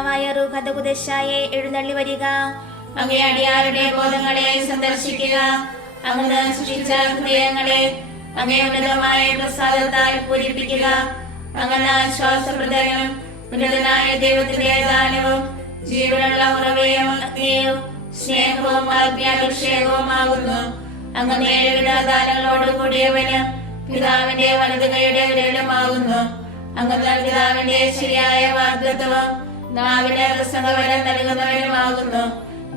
കർത്താവായ റൂഹദകുദശായെ എഴുന്നള്ളി വരിക. അങ്ങേ അടിയാരുടെ ബോധങ്ങളെ സന്ദർശിക്കുക. അങ്ങ് സൃഷ്ടിച്ച ഹൃദയങ്ങളെ അങ്ങേ ഉന്നതമായ പ്രസാദത്താൽ പൂരിപ്പിക്കുക. അങ്ങനെ ആശ്വാസപ്രദനും ഉന്നതനായ ദൈവത്തിന്റെ ദാനവും ജീവനുള്ള ഉറവയും അഗ്നിയും സ്നേഹവും ആത്മാഭിഷേകവുമാകുന്നു. അങ്ങനെ ഏഴുവിധ ദാനങ്ങളോട് കൂടിയവന് പിതാവിന്റെ വലതുകൈയുടെ വിരലുമാകുന്നു. അങ്ങനെ പിതാവിന്റെ ശരിയായ വാഗ്ദത്തവും നാവിന് പ്രസംഗവരം നൽകുന്നവനുമാകുന്നു.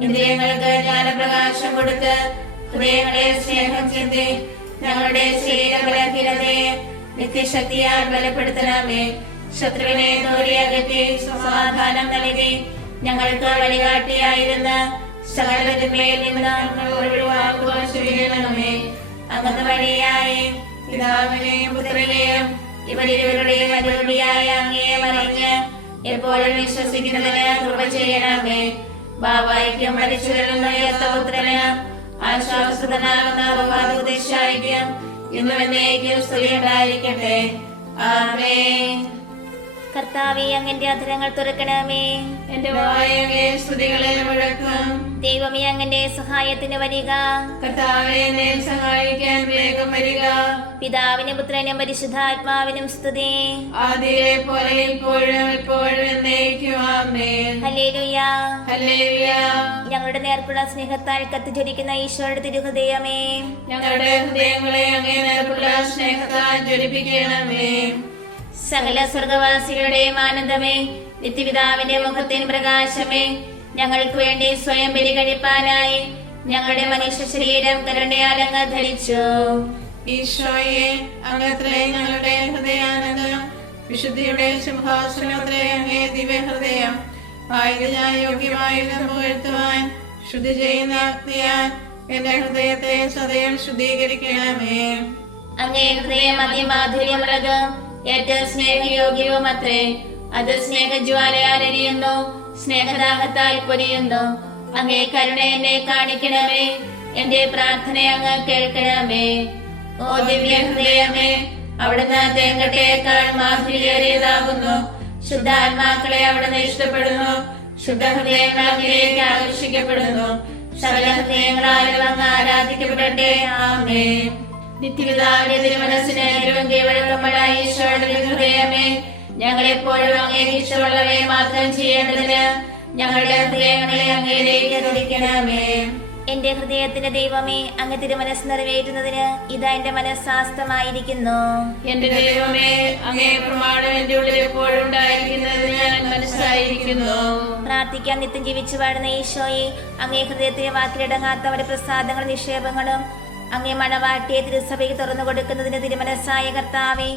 ഇന്ദ്രിയങ്ങൾക്ക് ജ്ഞാനപ്രകാശം കൊടുത്ത് ഹൃദയങ്ങളെ സ്നേഹം ചിന്തി ഞങ്ങളുടെ ശരീരബലഹീനതയെ നിത്യശക്തിയാൽ ബലപ്പെടുത്തണമേ. ശത്രുവിനെ ദൂരെ അകറ്റി സമാധാനം നൽകി ഞങ്ങൾക്ക് വഴികാട്ടിയായിരുന്ന സകലത്തിന്മേൽ നിന്ന് ഒഴിവാക്കുവാൻ ചെയ്യണമേ. അങ്ങ് വഴിയായി പിതാവിനെയും പുത്രനെയും ഇവരിവരുടെയും അനുരൂപിയായ അങ്ങയെ മറിഞ്ഞ് എപ്പോഴും വിശ്വസിക്കുന്നതിന് കൃപ ചെയ്യണമേ. ബാബായിക്കും മരിച്ചവരിൽ ഉയർത്ത പുത്രന് ആശ്വാസനാകുന്ന റൂഹദകുദശായ്ക്കും ഇന്നും എന്നേക്കും സ്തുതിയുണ്ടായിരിക്കട്ടെ. ആമേൻ. കർത്താവേ, അങ്ങന്റെ അധരങ്ങൾ തുറക്കണമേ. എന്റെ വായ അങ്ങേ സ്തുതികളെ മുഴക്കും. ദൈവമേ, അങ്ങന്റെ സഹായത്തിന് വരിക. കർത്താവേ, എന്നെ സഹായിക്കാൻ വേഗം വരിക. പിതാവിനും പുത്രനും പരിശുദ്ധാത്മാവിനും സ്തുതി. ആദിയിലെ പോലെ ഇപ്പോഴും എപ്പോഴും എന്നേക്കും. ആമേൻ. ഹല്ലേലൂയ, ഹല്ലേലൂയ. ഞങ്ങളുടെ നേർക്കുള്ള സ്നേഹത്താൽ കത്തിജ്വലിക്കുന്ന ഈശോയുടെ തിരുഹൃദയമേ, ഞങ്ങളുടെ ഹൃദയങ്ങളെ അങ്ങേ നേർക്കുള്ള സ്നേഹത്താൽ ജ്വലിപ്പിക്കണമേ. സകല സ്വർഗവാസികളുടെയും ആനന്ദമേ, നിത്യപിതാവിന്റെ മുഖത്തിന് പ്രകാശമേ, ഞങ്ങൾക്ക് വേണ്ടി സ്വയം ബലി കഴിപ്പാനായി ഞങ്ങളുടെ മനുഷ്യ ശരീരം കരുണയാൽ അങ്ങ് ധരിച്ചു. ഈശോയെ, അങ്ങത്രേ ഞങ്ങളുടെ ഹൃദയാനന്ദം, വിശുദ്ധിയുടെ സിംഹാസനത്രേ അങ്ങേ ദിവ്യഹൃദയം. ആയത് ഞാൻ യോഗ്യമായിരുന്നു പുകഴ്ത്തുവാൻ ശുദ്ധി ചെയ്യുന്ന അഗ്നിയാൽ എന്റെ ഹൃദയത്തെ സദയം ശുദ്ധീകരിക്കണമേ. അങ്ങേ ഹൃദയം അതിമാധുര്യമുള്ളതും ഏറ്റവും സ്നേഹയോഗ്യവും അത്രേ. അത് സ്നേഹജ്വാലയാൽ എരിയുന്നു, സ്നേഹദാഹത്താൽ പൊരിയുന്നു. അങ്ങേ കരുണ എന്നെ കാണിക്കണമേ, എന്റെ പ്രാർത്ഥന അങ്ങ് കേൾക്കണമേ. ഓ ദിവ്യ ഹൃദയമേ, അവിടുന്ന് തേങ്കട്ടയേക്കാൾ മാധുര്യേറിയതാകുന്നു. ശുദ്ധാത്മാക്കളെ അവിടുന്ന് ഇഷ്ടപ്പെടുന്നു. ശുദ്ധ ഹൃദയങ്ങൾ അങ്ങിലേക്ക് ആകർഷിക്കപ്പെടുന്നു. സകല ഹൃദയങ്ങളാലും അങ്ങ് ആരാധിക്കപ്പെടട്ടെ. ആമേൻ. നിത്യപിതാവിന്റെ തിരുമനസ്സിന് വഴക്കമുള്ള ഈശോയുടെ ഹൃദയമേ, ഞങ്ങളെപ്പോഴും അങ്ങേക്ക് ഇഷ്ടമുള്ളവയെ മാത്രം ചെയ്യേണ്ടതിന് ഞങ്ങളുടെ ഹൃദയങ്ങളെ അങ്ങയിലേക്ക് തിരിക്കണമേ. എന്റെ ഹൃദയത്തിന്റെ ദൈവമേ, അങ്ങ് തിരുമനസ് നിറവേറ്റുന്നതിന് ഇതാ എന്റെ മനസ്സാസ്തമായിരിക്കുന്നു. എന്റെ ദൈവമേ, അങ്ങേ പ്രമാണം എന്റെ ഉള്ളിൽ എപ്പോഴും ഉണ്ടായിരിക്കുന്നതിന് ഞാൻ മനസ്സായിരിക്കുന്നു. പ്രാർത്ഥിക്കാൻ നിത്യം ജീവിച്ചു വാഴുന്ന ഈശോയെ, അങ്ങേ ഹൃദയത്തിലെ വാക്കിലിടങ്ങാത്തവരുടെ പ്രസാദങ്ങളും നിക്ഷേപങ്ങളും അങ്ങേ മണവാട്ടിയെ തിരുസഭയ്ക്ക് തുറന്നു കൊടുക്കുന്നതിന് തിരുമനസ്സായ കർത്താവേ,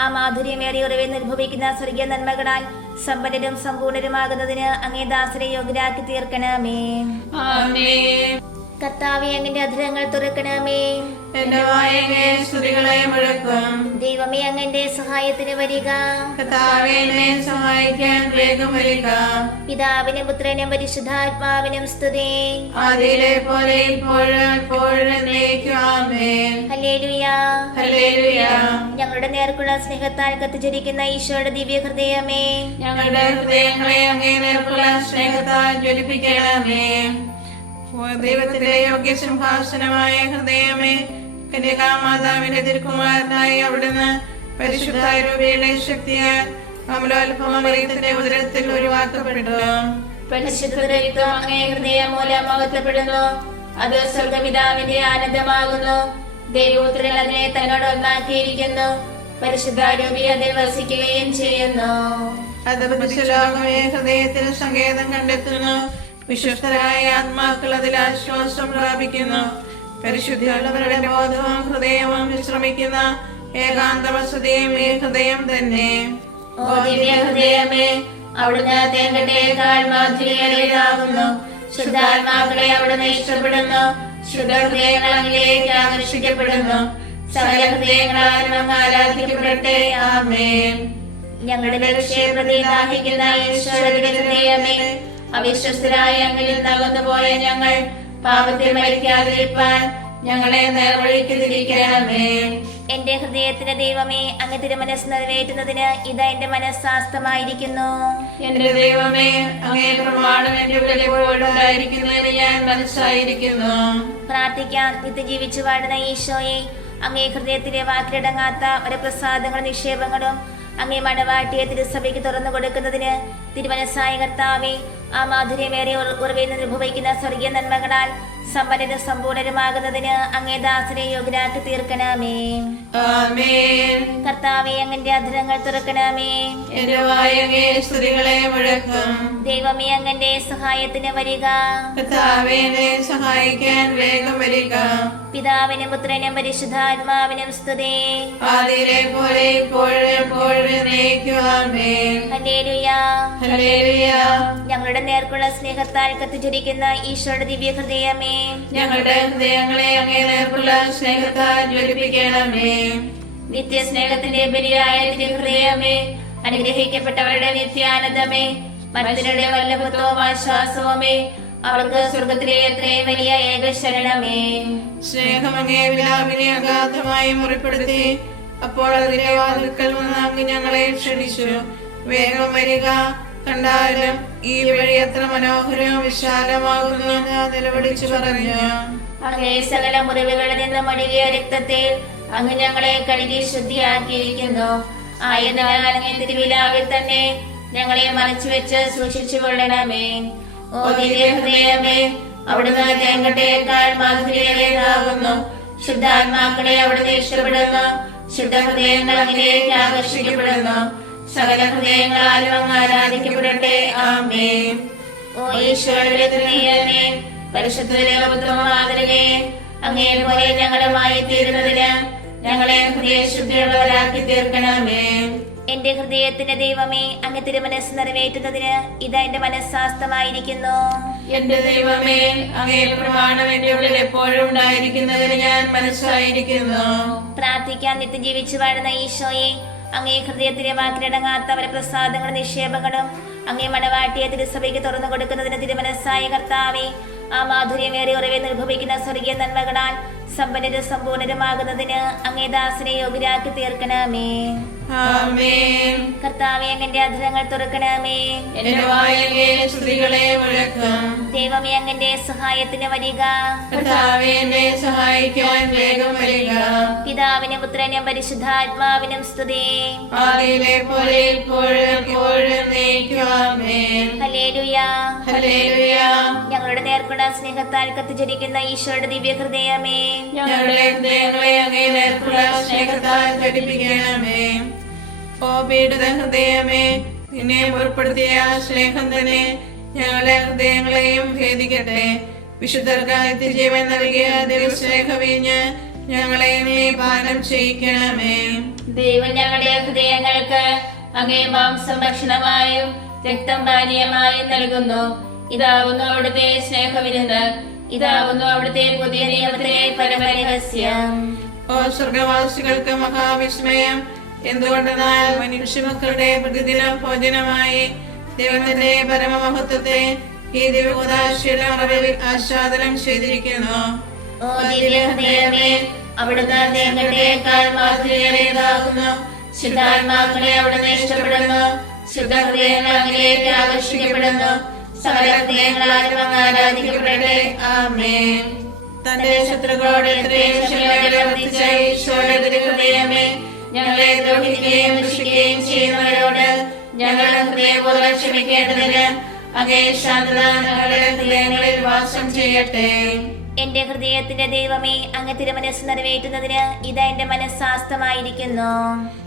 ആ മാധുര്യമേറിയ ഉറവെ നിർഭവിക്കുന്ന സ്വർഗീയ നന്മകളാൽ സമ്പന്നരും സമ്പൂർണരുമാകുന്നതിന് അങ്ങേ ദാസരെ യോഗ്യരാക്കി തീർക്കണമേ. ആമേൻ. കർത്താവേ, അങ്ങന്റെ അധരങ്ങൾ തുറക്കണമേ. എന്റെ വായ അങ്ങേ സ്തുതികളെ മുഴക്കും. ദൈവമേ, അങ്ങന്റെ സഹായത്തിന് വരിക. കർത്താവേ, എന്നെ സഹായിക്കാൻ വേഗം വരിക. പിതാവിനും പുത്രനും പരിശുദ്ധാത്മാവിനും സ്തുതി. ആദിയിലെ പോലെ ഇപ്പോഴും എപ്പോഴും എന്നേക്കും. ആമേൻ. ഹല്ലേലൂയ, ഹല്ലേലൂയ. ഞങ്ങളുടെ നേർക്കുള്ള സ്നേഹത്താൽ കത്തിജ്വലിക്കുന്ന ഈശോയുടെ ദിവ്യ ഹൃദയമേ, ഞങ്ങളുടെ ഹൃദയങ്ങളെ അങ്ങേ നേർക്കുള്ള സ്നേഹത്താൽ ജ്വലിപ്പിക്കണമേ. ദൈവത്തിന്റെ യോഗ്യ സിംഹാസനമായ ഹൃദയമേ, കന്യകാമാതാവിന്റെ തിരുക്കുമാരനായി അവിടുന്ന് പരിശുദ്ധ രൂപയുടെ ശക്തിയാൽ അമലോത്ഭവമറിയത്തിന്റെ ഉദരത്തിൽ ഒഴിവാക്കപ്പെട്ടു. പരിശുദ്ധത്വം അങ്ങേ ഹൃദയം മൂലം മഹത്വപ്പെടുന്നു. അത് സ്വർഗപിതാവിന്റെ ആനന്ദമാകുന്നു. ദൈവപുത്രൻ അതിനെ തന്നോട് ഒന്നാക്കിയിരിക്കുന്നു. പരിശുദ്ധ രൂപി അതിൽ വസിക്കുകയും ചെയ്യുന്നു. അത് ലോകമേ ഹൃദയത്തിൽ സങ്കേതം കണ്ടെത്തുന്നു. വിശ്വസ്തരായ ആത്മാക്കൾ അതിൽ ആശ്വാസം പ്രാപിക്കുന്നു. പരിശുദ്ധിയുള്ളവരുടെ ബോധവും ഹൃദയവും വിശ്രമിക്കുന്ന ഏകാന്ത വസതിയും ഈ ഹൃദയം തന്നെ. ഓ ദിവ്യ ഹൃദയമേ, അവിടുന്ന് തേങ്കട്ടയേക്കാൾ മാധുര്യേറിയതാകുന്നു. ശുദ്ധാത്മാക്കളെ അവിടുന്ന് ഇഷ്ടപ്പെടുന്നു. ശുദ്ധ ഹൃദയങ്ങൾ അങ്ങിലേക്ക് ആകർഷിക്കപ്പെടുന്നു. സകല ഹൃദയങ്ങളാലും അങ്ങ് ആരാധിക്കപ്പെടട്ടെ. ആമേൻ. ഞങ്ങളുടെ രക്ഷയെ ദാഹിക്കുന്ന ഈശോയുടെ ഹൃദയമേ, അവിശ്വസ്തരായ അങ്ങിൽ നകന്നുപോയ ഞങ്ങൾ പാപത്തിൽ മരിക്കാതിരിപ്പാൻ ഞങ്ങളെ നേർവഴിക്ക് തിരിക്കണമേ. എന്റെ ഹൃദയത്തിന്റെ ദൈവമേ, അങ്ങ് തിരുമനസ് നിറവേറ്റുന്നതിന് ഇതാ എന്റെ മനസ്സാസ്തമായിരിക്കുന്നു. എന്റെ ദൈവമേ, അങ്ങേ പ്രമാണം എന്റെ ഉള്ളിൽ എപ്പോഴും ഉണ്ടായിരിക്കുന്നതിന് ഞാൻ മനസ്സായിരിക്കുന്നു. പ്രാർത്ഥിക്കാം. നിത്യം ജീവിച്ചു വാഴുന്ന ഈശോയെ, അങ്ങേ ഹൃദയത്തിലെ വാക്കിലടങ്ങാത്ത ഒരു പ്രസാദങ്ങളും നിക്ഷേപങ്ങളും അങ്ങേ മണവാട്ടിയെ തിരുസഭയ്ക്ക് തുറന്നു കൊടുക്കുന്നതിന് തിരുമനസ്സായ കർത്താവേ, ആ മാധുര്യമേറെ ഉറവിൽ അനുഭവിക്കുന്ന സ്വർഗീയ നന്മകളാൽ സമ്പന്നരും സമ്പൂർണരുമാകുന്നതിന് അങ്ങേ ദാസനെ യോഗ്യരാക്കി തീർക്കണമേ. ആമേൻ. കർത്താവേ, അങ്ങന്റെ അധരങ്ങൾ തുറക്കണമേ. എന്റെ വായ അങ്ങേ സ്തുതികളെ മുഴക്കും. ദൈവമേ, അങ്ങന്റെ സഹായത്തിന് വരിക. കർത്താവേ, എന്നെ സഹായിക്കാൻ വേഗം വരിക. പിതാവിനും പുത്രനും പരിശുദ്ധാത്മാവിനും സ്തുതി. ആദിയിലെ പോലെ ഇപ്പോഴും എപ്പോഴും എന്നേക്കും. ആമേൻ. ഹല്ലേലൂയ. ഹല്ലേലൂയ. ഞങ്ങളുടെ നേർക്കുള്ള സ്നേഹത്താൽ കത്തിജ്വലിക്കുന്ന ഈശോയുടെ ദിവ്യ ഹൃദയമേ, ഞങ്ങളുടെ ഹൃദയങ്ങളെ അങ്ങേ നേർക്കുള്ള സ്നേഹത്താൽ ജ്വലിപ്പിക്കണമേ. നിത്യസ്നേഹത്തിന്റെ ബലിയായ തിരുഹൃദയമേ, അനുഗ്രഹിക്കപ്പെട്ടവരുടെ നിത്യാനന്ദമേ, മനുഷ്യരുടെ വല്ലഭത്വവും ആശ്വാസവുമേ, അവർക്ക് സ്വർഗത്തിലെ എത്രയും വലിയ ഏകശരണമേ. സ്നേഹം അങ്ങേ വിലാപിനെ അഗാധമായി മുറിപ്പെടുത്തി അപ്പോൾ അതിലെ വാതിൽക്കൽ നിന്ന് അങ്ങ് ഞങ്ങളെ ക്ഷണിച്ചു. വേഗം വരിക. കണ്ടാലും ഈ വഴി എത്ര മനോഹരവും വിശാലമാകുന്നു ഞാൻ നിലവിളിച്ചു പറഞ്ഞു. അങ്ങേ സകല മുറിവുകളിൽ നിന്ന് മടികിയ രക്തത്തിൽ അങ്ങ് ഞങ്ങളെ കഴുകി ശുദ്ധിയാക്കിയിരിക്കുന്നു. ആയതിനാൽ അങ്ങേ തിരുവിലാവിൽ തന്നെ ഞങ്ങളെ മറച്ചുവെച്ച് സൂക്ഷിച്ചു കൊള്ളണമേ. ഓ ദിവ്യ ഹൃദയമേ, അവിടുന്ന് തേങ്കട്ടയേക്കാൾ മാധുര്യേറിയതാകുന്നു. ശുദ്ധാത്മാക്കളെ അവിടുന്ന് ഇഷ്ടപ്പെടുന്നു. ശുദ്ധ ഹൃദയങ്ങൾ അങ്ങിലേക്ക് ആകർഷിക്കപ്പെടുന്നു. സകല ഹൃദയങ്ങളാലും അങ്ങ് ആരാധിക്കപ്പെടട്ടെ. ആമേൻ. ഓ ഈശോയുടെ ഹൃദയമേ, പരിശുദ്ധമാതൃകേ, അങ്ങേ പോലെ ഞങ്ങളുമായി തീരുന്നതിന് ഞങ്ങളെ ഹൃദയശുദ്ധിയുള്ളവരാക്കി തീർക്കണമേ. എന്റെ ഹൃദയത്തിന്റെ ദൈവമേ, അങ്ങ് തിരുമനസ് നിറവേറ്റുന്നതിന് ഇതാ എന്റെ മനസ്സാസ്തമായിരിക്കുന്നു. എന്റെ ദൈവമേ, അങ്ങേ പ്രമാണം എന്റെ ഉള്ളിൽ എപ്പോഴും ഉണ്ടായിരിക്കുന്നതിന് ഞാൻ മനസ്സായിരിക്കുന്നു. പ്രാർത്ഥിക്കാൻ. നിത്യം ജീവിച്ചു വാഴുന്ന ഈശോയെ, അങ്ങേ ഹൃദയത്തിലെ വാക്കിലടങ്ങാത്ത വരപ്രസാദങ്ങളും നിക്ഷേപങ്ങളും അങ്ങേ മണവാട്ടിയെ തിരുസഭയ്ക്ക് തുറന്നു കൊടുക്കുന്നതിന് തിരുമനസ്സായ കർത്താവേ, ആ മാധുര്യമേറെ ഉറവിൽ അനുഭവിക്കുന്ന സ്വർഗീയ നന്മകളാൽ സമ്പന്നരും സമ്പൂർണരുമാകുന്നതിന് അങ്ങേ ദാസനെ യോഗ്യരാക്കി തീർക്കണമേ. ആമേൻ. കർത്താവേ, അങ്ങന്റെ അധരങ്ങൾ തുറക്കണമേ. എന്റെ വായ അങ്ങേ സ്തുതികളെ മുഴക്കും. ദൈവമേ, അങ്ങന്റെ സഹായത്തിന് വരിക. കർത്താവേ, എന്നെ സഹായിക്കാൻ വേഗം വരിക. പിതാവിനും പുത്രനും പരിശുദ്ധാത്മാവിനും സ്തുതി. ആദിയിലെ പോലെ ഇപ്പോഴും എപ്പോഴും എന്നേക്കും. ആമേൻ. ഹല്ലേലൂയ. ഹല്ലേലൂയ. ഞങ്ങളുടെ നേർക്കുള്ള സ്നേഹത്താൽ കത്തിജ്വലിക്കുന്ന ഈശോയുടെ ദിവ്യ ഹൃദയമേ, ഞങ്ങളുടെ ഹൃദയങ്ങളെ അങ്ങേ നേർക്കുള്ള സ്നേഹത്താൽ ഘടിപ്പിക്കണമേ. ഓ പീഡിത ഹൃദയമേ, നിന്നെ മുറിപ്പെടുത്തിയ സ്നേഹം തന്നെ ഞങ്ങളുടെ ഹൃദയങ്ങളെയും ഭേദിക്കട്ടെ. വിശുദ്ധർക്കായി നിത്യജീവൻ നൽകിയ ദൈവസ്നേഹവീഞ്ഞ് ഞങ്ങളെ നീ പാനം ചെയ്യിക്കണമേ. ദൈവം ഞങ്ങളുടെ ഹൃദയങ്ങൾക്ക് അങ്ങേ മാംസം ഭക്ഷണമായും രക്തം പാനീയമായും നൽകുന്നു. ഇതാവുന്നു അവിടുത്തെ സ്നേഹവിരുന്ന്. ഇതാവുന്നു അവിടുത്തെ പുതിയ നിയമത്തിലെ പരമരഹസ്യം. ഓ സ്വർഗവാസികൾക്ക് മഹാവിസ്മയം, എന്തുകൊണ്ടെന്നാൽ മനുഷ്യമക്കളുടെ പ്രതിദിനം ഭോജനമായി ദൈവത്തിന്റെ പരമമഹത്വത്തെ ഈ ദിവ്യകൂദാശയുടെ മറവിൽ ആസ്വാദനം ചെയ്തിരിക്കുന്നു. ഓ ദിവ്യ ഹൃദയമേ, അവിടുന്ന് തേങ്കട്ടയേക്കാൾ മാധുര്യേറിയതാകുന്നു. ശുദ്ധാത്മാക്കളെ അവിടുന്ന് ഇഷ്ടപ്പെടുന്നു. ശുദ്ധ ഹൃദയങ്ങൾ അങ്ങിലേക്ക് ആകർഷിക്കപ്പെടുന്നു. സകല ഹൃദയങ്ങളാലും അങ്ങ് ആരാധിക്കപ്പെടട്ടെ. ആമേൻ. തന്റെ ശത്രുക്കളോട് എത്രയും ക്ഷമയോടെ പ്രവർത്തിച്ച ഈശോയുടെ ഹൃദയമേ, ഞങ്ങളെ ദ്രോഹിക്കുകയും ദുഷിക്കുകയും ചെയ്യുന്നവരോട് ഞങ്ങൾ ഹൃദയപൂർവ്വം ക്ഷമിക്കേണ്ടതിന് അങ്ങേ ശാന്തത ഞങ്ങളുടെ ഹൃദയങ്ങളിൽ വാസം ചെയ്യട്ടെ. എന്റെ ഹൃദയത്തിന്റെ ദൈവമേ, അങ്ങ് തിരുമനസ് നിറവേറ്റുന്നതിന് ഇതാ എന്റെ മനസ്സാസ്തമായിരിക്കുന്നു.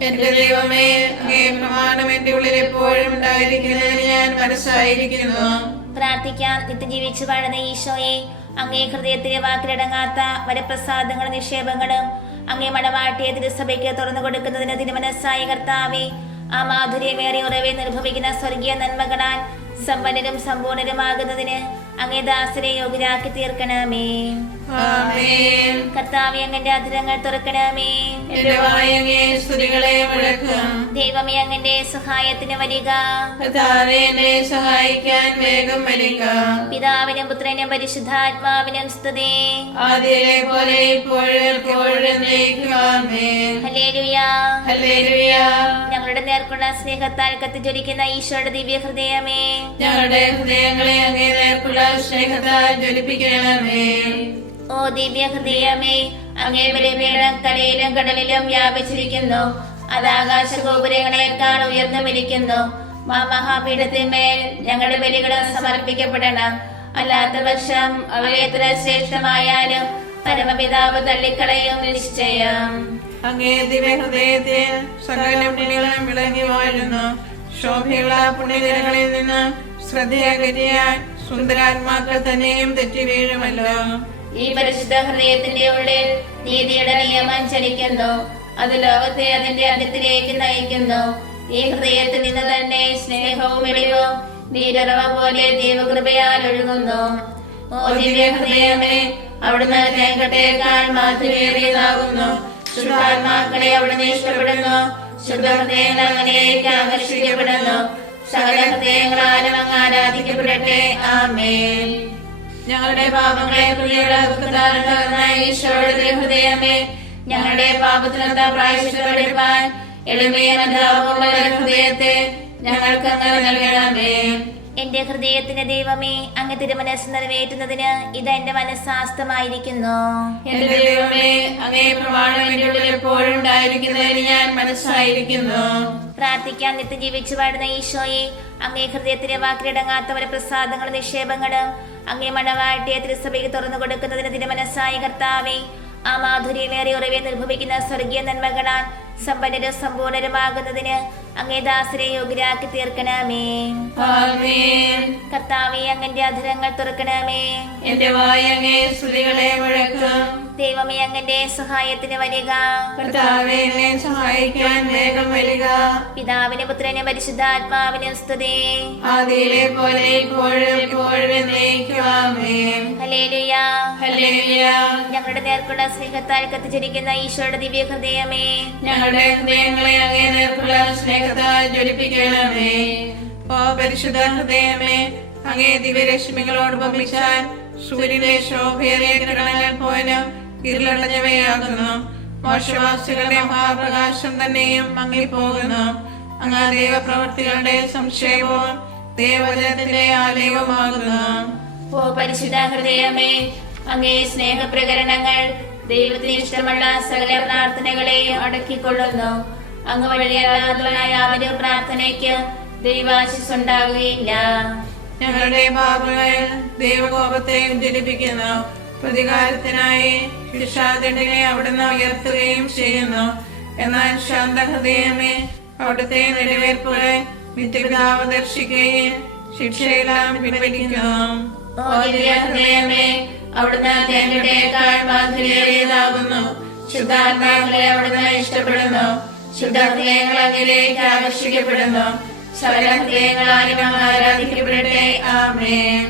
എന്റെ ദൈവമേ, അങ്ങേ പ്രമാണം എന്റെ ഉള്ളിൽ എപ്പോഴും ഉണ്ടായിരിക്കുന്നതിന് ഞാൻ മനസ്സായിരിക്കുന്നു. പ്രാർത്ഥിക്കാം. നിത്യം ജീവിച്ചു വാഴുന്ന ഈശോയെ, അങ്ങേ ഹൃദയത്തിലെ വാക്കിലടങ്ങാത്ത വരപ്രസാദങ്ങളും നിക്ഷേപങ്ങളും അങ്ങേ മണവാട്ടിയെ തിരുസഭയ്ക്ക് തുറന്നു കൊടുക്കുന്നതിന് തിരുമനസ്സായ കർത്താവേ, ആ മാധുര്യമേറെ ഉറവിൽ അനുഭവിക്കുന്ന സ്വർഗീയ നന്മകളാൽ സമ്പന്നരും സമ്പൂർണരുമാകുന്നതിന് അങ്ങേ ദാസനെ യോഗ്യരാക്കി തീർക്കണമേ. ആമേൻ. കർത്താവേ അങ്ങന്റെ അധരങ്ങൾ തുറക്കണമേ. എന്റെ വായ അങ്ങേ സ്തുതികളെ മുഴക്കാം. ദൈവമേ അങ്ങന്റെ സഹായത്തിന് വരിക. കർത്താവേ എന്നെ സഹായിക്കാൻ വേഗം വരിക. പിതാവിനും പുത്രനും പരിശുദ്ധാത്മാവിനും സ്തുതി. ആദ്യയിലെ പോലെ ഇപ്പോഴും എപ്പോഴും എന്നേക്കും ആമേൻ. ഹല്ലേലൂയ. ഹല്ലേലൂയ. ഞങ്ങളുടെ നേർക്കുള്ള സ്നേഹത്താൽ കത്തിജ്വലിക്കുന്ന ഈശോയുടെ ദിവ്യ ഹൃദയമേ, ഞങ്ങളുടെ ഹൃദയങ്ങളെ അങ്ങേ നേർക്കുള്ള സ്നേഹത്താൽ ജ്വലിപ്പിക്കണമേ. ഓ ദിവ്യ ഹൃദയമേ, അങ്ങേ ബലിപീഠം കരയിലും കടലിലും വ്യാപിച്ചിരിക്കുന്നു. അത് ആകാശ ഗോപുരങ്ങളെക്കാൾ ഉയർന്നു വിളിക്കുന്നു. ആ മഹാപീഠത്തിന്മേൽ ഞങ്ങളുടെ ബലികൾ സമർപ്പിക്കപ്പെടണം. അല്ലാത്ത പക്ഷം അവ എത്ര ശ്രേഷ്ഠമായാലും പരമപിതാവ് തള്ളിക്കളയും നിശ്ചയം. അങ്ങേ ദിവ്യ ഹൃദയത്തിൽ സകല പുണ്യങ്ങളും വിളങ്ങി വാഴുന്നു. ശോഭയുള്ള പുണ്യനിരകളിൽ നിന്ന് ശ്രദ്ധയകറ്റിയാൽ സുന്ദരാത്മാക്കൾ തന്നെയും തെറ്റി വീഴുമല്ലോ. ഈ പരിശുദ്ധ ഹൃദയത്തിന്റെ ഉള്ളിൽ നീതിയുടെ നിയമം ചലിക്കുന്നു. അത് ലോകത്തെ അതിന്റെ അന്ത്യത്തിലേക്ക് നയിക്കുന്നു. ഈ ഹൃദയത്തിൽ നിന്ന് തന്നെ സ്നേഹവും വെളിവും നീരുറവ പോലെ ദൈവകൃപയാൽ ഒഴുകുന്നു. ഓ ദിവ്യ ഹൃദയമേ, അവിടുന്ന് തേങ്കട്ടേക്കാൾ മാധുര്യേറിയതാകുന്നു. ശുദ്ധാത്മാക്കളെ അവിടുന്ന് ഇഷ്ടപ്പെടുന്നു. ശുദ്ധ ഹൃദയങ്ങൾ അങ്ങനെയൊക്കെ ആകർഷിക്കപ്പെടുന്നു. സകല ഹൃദയങ്ങളാലും അങ്ങ് ആരാധിക്കപ്പെടട്ടെ. ആമേൻ. ഞങ്ങളുടെ പാപങ്ങളെ പ്രിയപ്പെടുന്ന ഈശോയുടെ ഹൃദയമേ, ഞങ്ങളുടെ പാപത്തിനൊത്ത പ്രായശ്ചിത്തമെടുപ്പാൻ എളിമയും അനുതാപവുമുള്ള ഹൃദയത്തെ ഞങ്ങൾക്ക് അങ്ങ് നൽകണമേ. എന്റെ ഹൃദയത്തിന്റെ ദൈവമേ, അങ്ങ് തിരുമനസ് നിറവേറ്റുന്നതിന് ഇത് എന്റെ മനസ്സാസ്തമായിരിക്കുന്നു. എന്റെ ദൈവമേ, അങ്ങേ പ്രമാണം എന്റെ ഉള്ളിൽ എപ്പോഴും ഉണ്ടായിരിക്കുന്നതിന് ഞാൻ മനസ്സായിരിക്കുന്നു. പ്രാർത്ഥിക്കാൻ നിത്യം ജീവിച്ചു വാഴുന്ന ഈശോയെ, അങ്ങേ ഹൃദയത്തിലെ വാക്കിലടങ്ങാത്തവരെ പ്രസാദങ്ങളും നിക്ഷേപങ്ങളും അങ്ങേ മണവാട്ടിയെ തിരുസഭയ്ക്ക് തുറന്നു കൊടുക്കുന്നതിന് തിരുമനസ്സായ കർത്താവേ, ആ മാധുര്യമേറിയ ഉറവെ നിർഭവിക്കുന്ന സ്വർഗീയ നന്മകളാൽ സമ്പന്നരും സമ്പൂർണരുമാകുന്നതിന് അങ്ങേ ദാസരെ യോഗ്യരാക്കി തീർക്കണമേ. ആമേൻ. കർത്താവേ, അങ്ങന്റെ അധരങ്ങൾ തുറക്കണമേ. എന്റെ വായ അങ്ങേ സ്തുതികളെ മുഴക്കും. ദൈവമേ, അങ്ങന്റെ സഹായത്തിന് വരിക. കർത്താവേ, എന്നെ സഹായിക്കാൻ വേഗം വരിക. പിതാവിനും പുത്രനും പരിശുദ്ധാത്മാവിനും സ്തുതി. ആദിയിലെ പോലെ ഇപ്പോഴും എപ്പോഴും എന്നേക്കും ആമേൻ. ഹല്ലേലൂയ. ഹല്ലേലൂയ. ഞങ്ങളുടെ നേർക്കുള്ള സ്നേഹത്താൽ കത്തിച്ചിരിക്കുന്ന ഈശോയുടെ ദിവ്യ ഹൃദയമേ, ഞങ്ങളുടെ ഹൃദയങ്ങളെ അങ്ങേ നേർക്കുള്ള സ്നേഹത്താൽ ജ്വലിപ്പിക്കണമേ. ഓ പരിശുദ്ധ ഹൃദയമേ, അങ്ങേ ദിവ്യരശ്മികളോട് ഉപമിച്ചാൽ സൂര്യന്റെ ശോഭയേറിയ കിരണങ്ങൾ പോലും ഇരുളടഞ്ഞവയാകുന്നു. മോശവാസികളുടെ മഹാപ്രകാശം തന്നെയും മങ്ങിപ്പോകുന്നു. അങ്ങ് ദൈവപ്രവൃത്തികളുടെ സംക്ഷേപവും ദൈവവചനത്തിന്റെ ആലയവുമാകുന്നു. ഓ പരിശുദ്ധ ഹൃദയമേ, അങ്ങേ സ്നേഹപ്രകരണങ്ങൾ ദൈവത്തിന് ഇഷ്ടമുള്ള സകല പ്രാർത്ഥനകളെയും അടക്കിക്കൊള്ളുന്നു. അങ്ങ് വഴിയല്ലാത്തവനായ യാതൊരു പ്രാർത്ഥനയ്ക്ക് ദൈവാശിസ് ഉണ്ടാകുകയില്ല. ഞങ്ങളുടെ പാപങ്ങൾ ദൈവകോപത്തെ ഉജ്ജ്വലിപ്പിക്കുന്നു. പ്രതികാരത്തിനായി ശിക്ഷാദണ്ഡിനെ അവിടുന്ന് ഉയർത്തുകയും ചെയ്യുന്നു. എന്നാൽ ശാന്തഹൃദയമേ, അവിടുത്തെ നിലവേർപ്പുകളെ നിത്യപിതാവ് ദർശിക്കുകയും ശിക്ഷയെല്ലാം പിൻവലിക്കുന്നു. ഓ ദിവ്യഹൃദയമേ, അവിടുന്ന് തേങ്ങട്ടേക്കാൾ മാധുര്യേറിയതാകുന്നു. ശുദ്ധാത്മാക്കളെ അവിടുന്ന് ഇഷ്ടപ്പെടുന്നു. ശുദ്ധ ഹൃദയങ്ങൾ അങ്ങിലേക്ക് ആകർഷിക്കപ്പെടുന്നു. സകല ഹൃദയങ്ങളാലും അങ്ങ് ആരാധിക്കപ്പെടട്ടെ. ആമേൻ.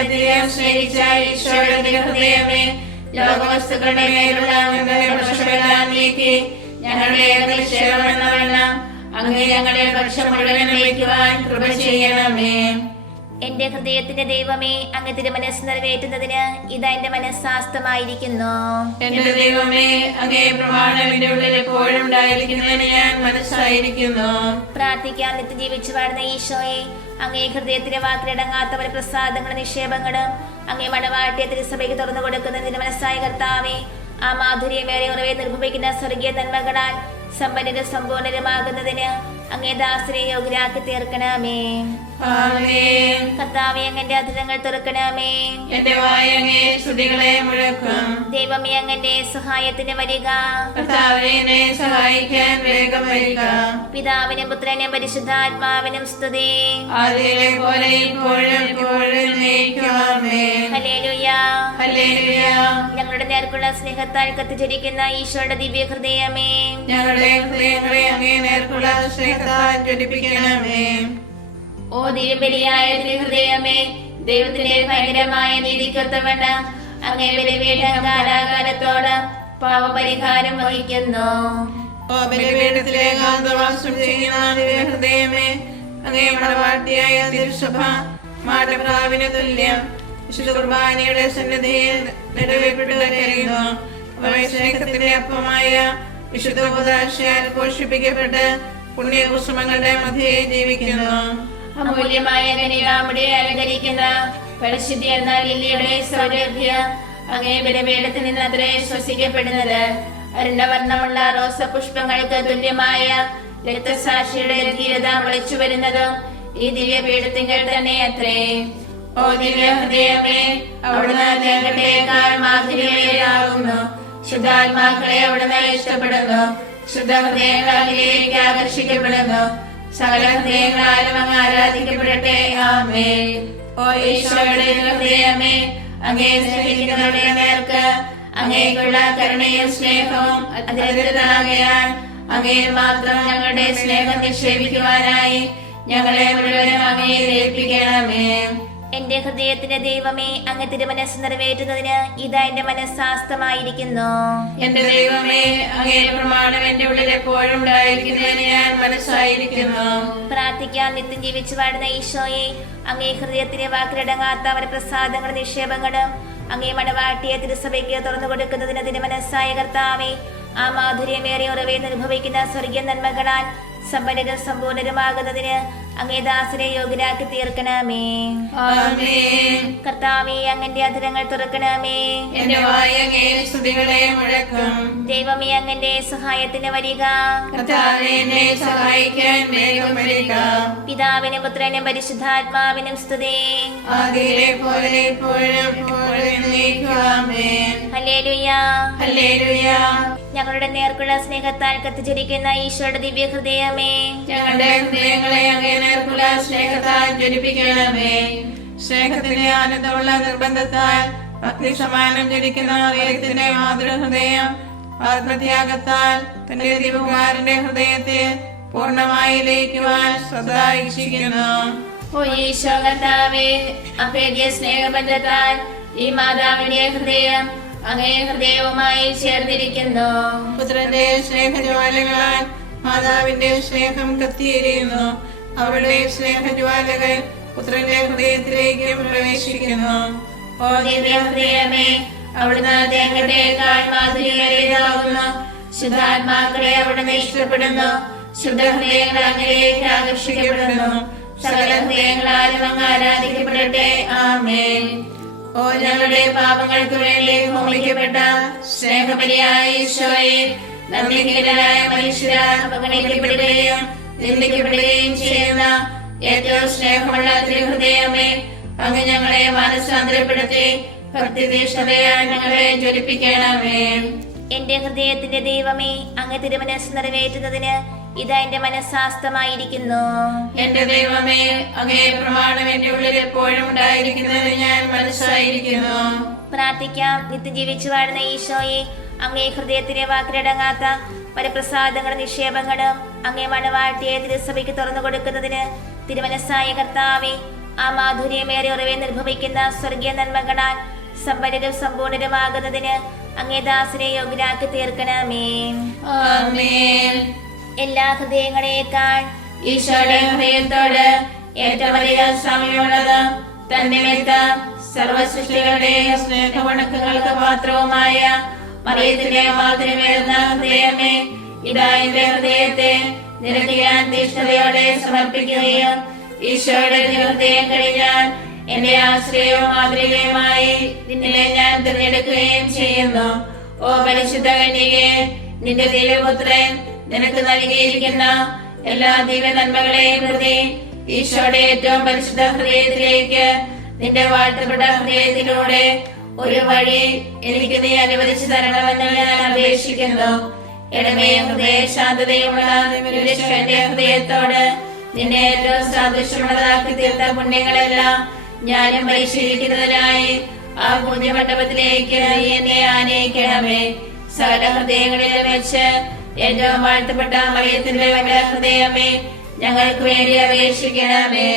അധികം സ്നേഹിച്ച ഈശോയുടെ ഹൃദയമേ, ലോകവസ്തുക്കളുടെ മേലുള്ള ഞങ്ങളുടെ പക്ഷമെല്ലാം നീക്കി ഞങ്ങളുടെ നിക്ഷേപമെന്നവണ്ണം അങ്ങ് ഞങ്ങളുടെ പക്ഷം മുഴുവൻ വിളിക്കുവാൻ കൃപ ചെയ്യണമേ. എന്റെ ഹൃദയത്തിന്റെ ദൈവമേ, അങ്ങ് തിരുമനസ് നിറവേറ്റുന്നതിന് ഇതാ എന്റെ മനസ്സാസ്തമായിരിക്കുന്നു. എന്റെ ദൈവമേ, അങ്ങേ പ്രമാണം എന്റെ ഉള്ളിൽ എപ്പോഴും ഉണ്ടായിരിക്കുന്നതിന് ഞാൻ മനസ്സായിരിക്കുന്നു. പ്രാർത്ഥിക്കാൻ നിത്യം ജീവിച്ചു വാഴുന്ന ഈശോയെ, അങ്ങേ ഹൃദയത്തിലെ വാക്കിലടങ്ങാത്തവരെ പ്രസാദങ്ങളും നിക്ഷേപങ്ങളും അങ്ങേ മണവാട്ടിയെ തിരുസഭയ്ക്ക് തുറന്നു കൊടുക്കുന്നതിന് മനസ്സായ കർത്താവേ, ആ മാധുര്യമേറെ ഉറവെ നിർഭവിക്കുന്ന സ്വർഗീയ നന്മകളാൽ സമ്പന്നരും സമ്പൂർണരുമാകുന്നതിന് അങ്ങേ ദാസരെ യോഗ്യരാക്കി തീർക്കണമേ. ആമേൻ. കർത്താവേ, അങ്ങന്റെ അധരങ്ങൾ തുറക്കണമേ. എന്റെ വായ അങ്ങേ സ്തുതികളെ മുഴക്കും. ദൈവമേ, അങ്ങന്റെ സഹായത്തിന് വരിക. കർത്താവേ, എന്നെ സഹായിക്കാൻ വേഗം വരിക. പിതാവിനും പുത്രനും പരിശുദ്ധാത്മാവിനും സ്തുതി. ആദിയിലെ പോലെ ഇപ്പോഴും എപ്പോഴും എന്നേക്കും ആമേൻ. ഹല്ലേലൂയ. ഹല്ലേലൂയ. ഞങ്ങളുടെ നേർക്കുള്ള സ്നേഹത്താൽ കത്തിച്ചിരിക്കുന്ന ഈശോയുടെ ദിവ്യ ഹൃദയമേ, ഞങ്ങളുടെ ഹൃദയങ്ങളെ അങ്ങേ നേർക്കുള്ള സ്നേഹത്താൽ ജ്വലിപ്പിക്കണമേ. ഓ ദിവ്യബലിയായ ഹൃദയമേ, ദൈവത്തിന്റെ ഭയങ്കരമായ നീതിക്കൊത്തവണ്ണം അങ്ങേ ബലിപീഠം കാലാകാലത്തോട് പാവപരിഹാരം വഹിക്കുന്നു. ഓ ബലിപീഠത്തിലെ ഏകാന്തവാസം ചെയ്യുന്ന ദിവ്യഹൃദയമേ, അങ്ങേ മണവാട്ടിയായ തിരുസഭ മാടപ്രാവിന് തുല്യം വിശുദ്ധ കുർബാനയുടെ സന്നിധിയിൽ നിറവേറ്റു കരയുന്നു. സ്നേഹത്തിന്റെ അപ്പമായ വിശുദ്ധ ഉപദാശയാൽ പോഷിപ്പിക്കപ്പെട്ട് പുണ്യകുസുമങ്ങളുടെ മധ്യേ ജീവിക്കുന്നു. അമൂല്യമായ കനികാമുടെ അലങ്കരിക്കുന്ന പരിശുദ്ധി എന്ന ലില്ലിയുടെ സൗരഭ്യം അങ്ങേ ബലിപീഠത്തിൽ നിന്ന് അത്രേ ശ്വസിക്കപ്പെടുന്നത്. അരുണവർണ്ണമുള്ള റോസപുഷ്പങ്ങൾക്ക് തുല്യമായ രക്തസാക്ഷിയുടെ ധീരത മുളച്ചു വരുന്നതും ഈ ദിവ്യപീഠത്തിങ്കൽ തന്നെ അത്രേ. ഓ ദിവ്യഹൃദയമേ, അവിടുന്ന് തേങ്ങട്ടേക്കാൾ മാധുര്യമേറിയാകുന്നു. ശുദ്ധാത്മാക്കളെ അവിടുന്ന് ഇഷ്ടപ്പെടുന്നു. ശുദ്ധഹൃദയങ്ങളിലേക്ക് ആകർഷിക്കപ്പെടുന്നു. സകല ഹൃദയങ്ങളാലും അങ്ങ് ആരാധിക്കപ്പെടട്ടെ. ആമേൻ. ഓ ഈശോയുടെ ഹൃദയമേ, അങ്ങേ സ്നേഹിക്കുന്നവരുടെ നേർക്ക് അങ്ങേക്കുള്ള കരുണയും സ്നേഹവും അതിരതരാകയാൽ അങ്ങേ മാത്രം ഞങ്ങളുടെ സ്നേഹം നിക്ഷേപിക്കുവാനായി ഞങ്ങളെ മുഴുവനും അങ്ങേ ഏൽപ്പിക്കണമേ. എന്റെ ഹൃദയത്തിന്റെ ദൈവമേ, അങ്ങ് തിരുമനസ് നിറവേറ്റുന്നതിന് ഇതാ എന്റെ മനസ്സാസ്തമായിരിക്കുന്നു. എന്റെ ദൈവമേ, അങ്ങേ പ്രമാണം എന്റെ ഉള്ളിൽ എപ്പോഴും ഉണ്ടായിരിക്കുന്നതിന് ഞാൻ മനസ്സായിരിക്കുന്നു. പ്രാർത്ഥിക്കാൻ നിത്യം ജീവിച്ചു വാഴുന്ന ഈശോയെ, അങ്ങേ ഹൃദയത്തിന് വാക്കിലടങ്ങാത്ത അവരുടെ പ്രസാദങ്ങളും നിക്ഷേപങ്ങളും അങ്ങേ മണവാട്ടിയെ തിരുസഭയ്ക്ക് തുറന്നു കൊടുക്കുന്നതിന് തിരുമനസ്സായ കർത്താവേ, ആ മാധുര്യമേറിയ ഉറവേന്ന് അനുഭവിക്കുന്ന സ്വർഗീയ നന്മകളാൽ സമ്പന്നരും സമ്പൂർണരുമാകുന്നതിന് അങ്ങേ ദാസനെ യോഗ്യരാക്കി തീർക്കണമേ. ആമേൻ. കർത്താവേ, അങ്ങന്റെ അധരങ്ങൾ തുറക്കണമേ. എന്റെ വായ് അങ്ങേ സ്തുതികളെ മുഴക്കും. ദൈവമേ, അങ്ങന്റെ സഹായത്തിന് വരിക. കർത്താവേ, എന്നെ സഹായിക്കാൻ വേഗം വരിക. പിതാവിനും പുത്രനും പരിശുദ്ധാത്മാവിനും സ്തുതി. ആദിയിലെ പോലെ ഇപ്പോഴും എപ്പോഴും എന്നേക്കും. ആമേൻ. ഹല്ലേലൂയ. ഹല്ലേലൂയ. ഞങ്ങളുടെ നേർക്കുള്ള സ്നേഹത്താൽ കത്തിജ്വലിക്കുന്ന ഈശോയുടെ ദിവ്യ ഹൃദയമേ, ഞങ്ങളുടെ ഹൃദയങ്ങളെ അങ്ങേ നേർക്കുള്ള സ്നേഹത്താൽ ജ്വലിപ്പിക്കണമേ. സ്നേഹത്തിന്റെ ആനന്ദമുള്ള നിർബന്ധത്താൽ അഗ്നി സമാനം ജ്വലിക്കുന്ന ദൈവത്തിന്റെ മാതൃഹൃദയം ആത്മത്യാഗത്താൽ തന്റെ ദീപകുമാരന്റെ ഹൃദയത്തെ പൂർണ്ണമായി ലയിക്കുവാൻ സദാ ഇച്ഛിക്കുന്നു. ഓ ഈശോ കർത്താവേ, അഭേദ്യ സ്നേഹബന്ധത്താൽ ഈ മാതാവിന്റെ ഹൃദയം അങ്ങേ ഹൃദയവുമായി ചേർന്നിരിക്കുന്നു. പുത്രന്റെ സ്നേഹജ്വാലകളാൽ മാതാവിന്റെ സ്നേഹം കത്തിയെരിയുന്നു. അവളുടെ സ്നേഹജ്വാലകൾ പുത്രന്റെ ഹൃദയത്തിലേക്കും പ്രവേശിക്കുന്നു. ഓ ദിവ്യ ഹൃദയമേ, അവിടുന്ന് തേങ്ങട്ടേക്കാൾ മാധുര്യമേറിയതാകുന്നു. ശുദ്ധാത്മാക്കളെ അവിടുന്ന് ഇഷ്ടപ്പെടുന്നു. ശുദ്ധഹൃദയങ്ങൾ അങ്ങേക്ക് ആകർഷിക്കപ്പെടുന്നു. സകല ഹൃദയങ്ങളാലും അങ്ങ് ആരാധിക്കപ്പെടട്ടെ. ആമേൻ. ഓ ഞങ്ങളുടെ പാപങ്ങൾക്ക് വേണ്ടി ഹോമിക്കപ്പെട്ട സ്നേഹബലിയായ ഈശോയെ, നന്ദിഹീനരായ മനുഷ്യരാൽ അവഗണിക്കപ്പെടുകയും നിന്ദിക്കപ്പെടുകയും ചെയ്യുന്ന ഏറ്റവും സ്നേഹമുള്ള തിരുഹൃദയമേ, അങ്ങ് ഞങ്ങളെ മാനസാന്തരപ്പെടുത്തി ഭക്തിതീഷ്ണതയാൽ ഞങ്ങളെ ജ്വലിപ്പിക്കണമേ. എന്റെ ഹൃദയത്തിന്റെ ദൈവമേ, അങ്ങ് തിരുമനസ് നിറവേറ്റുന്നതിന് ഇതാ എന്റെ മനസ്സാസ്തമായിരിക്കുന്നു. എന്റെ ദൈവമേ, അങ്ങേ പ്രമാണം എന്റെ ഉള്ളിൽ എപ്പോഴും ഉണ്ടായിരിക്കുന്നതിന് ഞാൻ മനസ്സായിരിക്കുന്നു. പ്രാർത്ഥിക്കാം. നിത്യം ജീവിച്ചു വാഴുന്ന ഈശോയെ, അങ്ങേ ഹൃദയത്തിലെ വാക്കിലടങ്ങാത്ത വരപ്രസാദങ്ങളും നിക്ഷേപങ്ങളും അങ്ങേ മണവാട്ടിയെ തിരുസഭയ്ക്ക് തുറന്നു കൊടുക്കുന്നതിന് തിരുമനസ്സായ കർത്താവേ, ആ മാധുര്യമേറെ ഉറവെ നിർഭവിക്കുന്ന സ്വർഗീയ നന്മകളാൽ സമ്പന്നരും സമ്പൂർണരുമാകുന്നതിന് അങ്ങേ ദാസനെ യോഗ്യരാക്കി തീർക്കണമേ. ആമേൻ. എല്ലാ ഹൃദയങ്ങളെക്കാൾ ഈശോയുടെ ഹൃദയത്തോട് ഏറ്റവും അധികം സമയമുള്ളത് തന്നെ സർവസൃഷ്ടികളുടെയും സ്നേഹവണക്കങ്ങൾക്ക് പാത്രവുമായ മറിയത്തിന്റെ മാധുര്യമേറുന്ന ഹൃദയമേ, ഇതാ എന്റെ ഹൃദയത്തെ നിനക്ക് ഞാൻ തീഷ്ണതയോടെ സമർപ്പിക്കുകയും ഈശോയുടെ ഹൃദയം കഴിഞ്ഞാൽ എന്റെ ആശ്രയവും മാതൃകയുമായി നിന്നെ ഞാൻ തിരഞ്ഞെടുക്കുകയും ചെയ്യുന്നു. ഓ പരിശുദ്ധ കന്യകേ, നിന്റെ ദിവ്യപുത്രൻ നിനക്ക് നൽകിയിരിക്കുന്ന എല്ലാ ദിവ്യ നന്മകളെയും പ്രതി ഈശോയുടെ ഏറ്റവും പരിശുദ്ധ ഹൃദയത്തിലേക്ക് നിന്റെ വാഴ്ത്തപ്പെട്ട ഹൃദയത്തിലൂടെ ഒരു വഴി എനിക്ക് നീ അനുവദിച്ചു തരണമെന്ന് ഞാൻ അപേക്ഷിക്കുന്നു. ഇടമേ ഹൃദയ ശാന്തതയുമുള്ള എന്റെ ഹൃദയത്തോട് നിന്നെ ഏറ്റവും സാദൃശ്യമുള്ളതാക്കി തീർത്ത പുണ്യങ്ങളെല്ലാം ഞാനും പരിശീലിക്കുന്നതിനായി ആ പുണ്യമണ്ഡപത്തിലേക്ക് നീ എന്നെ ആനയിക്കണമേ. സകല ഹൃദയങ്ങളിലും വെച്ച് ഏറ്റവും വാഴ്ത്തപ്പെട്ട മറിയത്തിന്റെ ഹൃദയമേ, ഞങ്ങൾക്ക് വേണ്ടി അപേക്ഷിക്കണമേ.